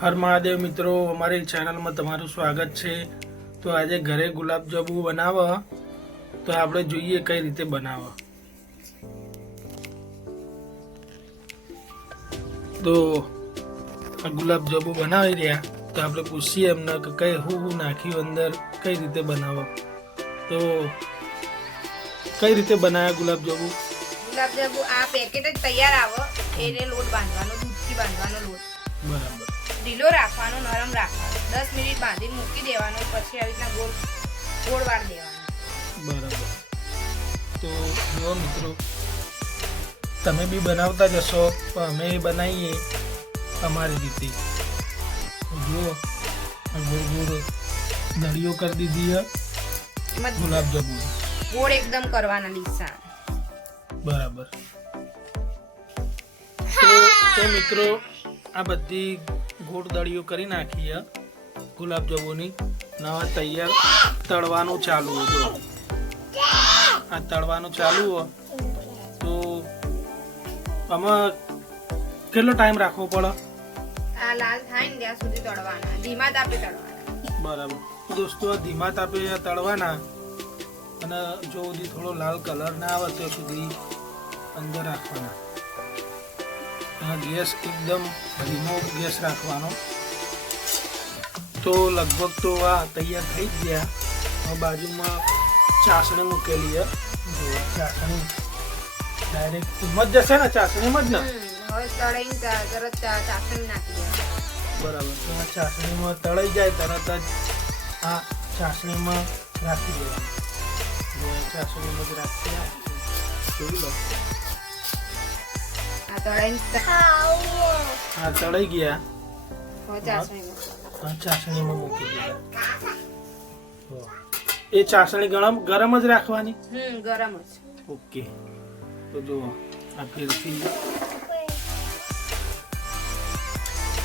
હર મહાદેવ મિત્રો, અમારી ચેનલમાં તમારું સ્વાગત છે। તો આજે ઘરે ગુલાબજાંબુ બનાવવા, તો આપણે જોઈએ કઈ રીતે બનાવવા। તો આ ગુલાબજાંબુ બનાવી રહ્યા, તો આપણે પૂછીએ એમને કે કઈ હું નાખ્યું અંદર, કઈ રીતે બનાવવા। તો કઈ રીતે બનાવ્યા ગુલાબજાંબુ? ગુલાબજાંબુ આ પેકેટ જ તૈયાર આવે, એને લોટ બાંધવાનો, દૂધથી બાંધવાનો લોટ બરાબર ઢીલો રાખવાનો, નરમ રાખવાનો, 10 મિનિટ બાંધીને મૂકી દેવાનો, પછી આવી રીતના ગોળ વાર દેવાનો। બરાબર। તો જો મિત્રો, તમે બી બનાવતા જશો, પણ અમે બનાવીએ અમારી રીતે। જુઓ, ગોળ ગોળ દળીઓ કરી દીધી એમાં ગુલાબજાંબુ। ગોળ એકદમ કરવાના લીસા। બરાબર। તો મિત્રો, આ બધી ગોળ દળીઓ કરી નાખીએ ગુલાબજાંબુની। નવા તૈયાર તળવાનું ચાલુ હોય। જો આ તળવાનું ચાલુ હોય તો આમાં કેટલો ટાઈમ રાખવો પડે? આ લાલ થાય ને ત્યાં સુધી તળવાના, ધીમા તાપે તળવાના। બરાબર દોસ્તો, આ ધીમા તાપે તળવાના, અને જો સુધી થોડો લાલ કલર ના આવે ત્યાં સુધી અંદર રાખવાના। અને ગેસ એકદમ ધીમો ગેસ રાખવાનો। તો લગભગ તો આ તૈયાર થઈ જ ગયા। હવે બાજુમાં ચાસણી મૂકેલી છે, ચાસણી ડાયરેક્ટ મત જશે ને, ચાસણીમાં જ ને? હવે તળાઈને તરત ચાસણી નાખી દેવાની। બરાબર, તો આ ચાસણીમાં તળાઈ જાય તરત જ આ ચાસણીમાં રાખી દેવાનું। ચાસણીમાં જ રાખી જોઈ લો। આ તળાઈને હા, તળાઈ ગયા। હવે ચાસણીમાં ચાસણીમાં મૂકી દીધા। એ ચાસણી ગરમ જ રાખવાની? ગરમ જ। ઓકે, તો જુઓ આ ફેરથી।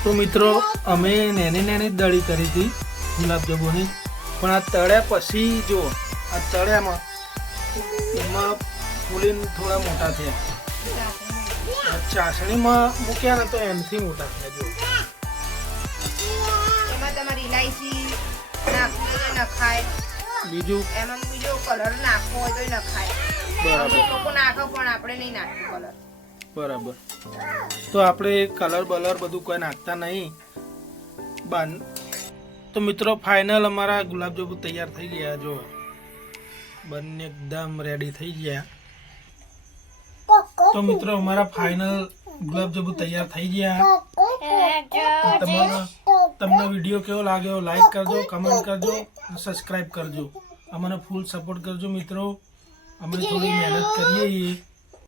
તો મિત્રો, અમે નાની નાની દળી કરી હતી ગુલાબજાંબુની, પણ આ તળ્યા પછી જુઓ, આ તળ્યામાં એમાં ફૂલીને થોડા મોટા થયા। ચાસણીમાં મૂક્યા ને તો એમથી મોટા થયા। જો એમાં તમારી ઇલાયચી નાખવી હોય તો નખાય, બીજું એમાં બીજો કલર નાખવો હોય તો નખાય। બરાબર લોકો નાખો, પણ આપણે નહીં નાખવું કલર। બરાબર। તો આપણે કલર બલર બધું કોઈ નાખતા નહીં। તો મિત્રો, ફાઇનલ અમારા ગુલાબજાંબુ તૈયાર થઈ ગયા। જો બંને એકદમ રેડી થઈ ગયા। તો મિત્રો, અમારા ફાઇનલ ગુલાબજાંબુ તૈયાર થઈ ગયા। તમને વિડીયો કેવો લાગ્યો લાઈક કરજો, કમેન્ટ કરજો, સબસ્ક્રાઈબ કરજો। અમને ફૂલ સપોર્ટ કરજો મિત્રો। અમે થોડી મહેનત કરીએ।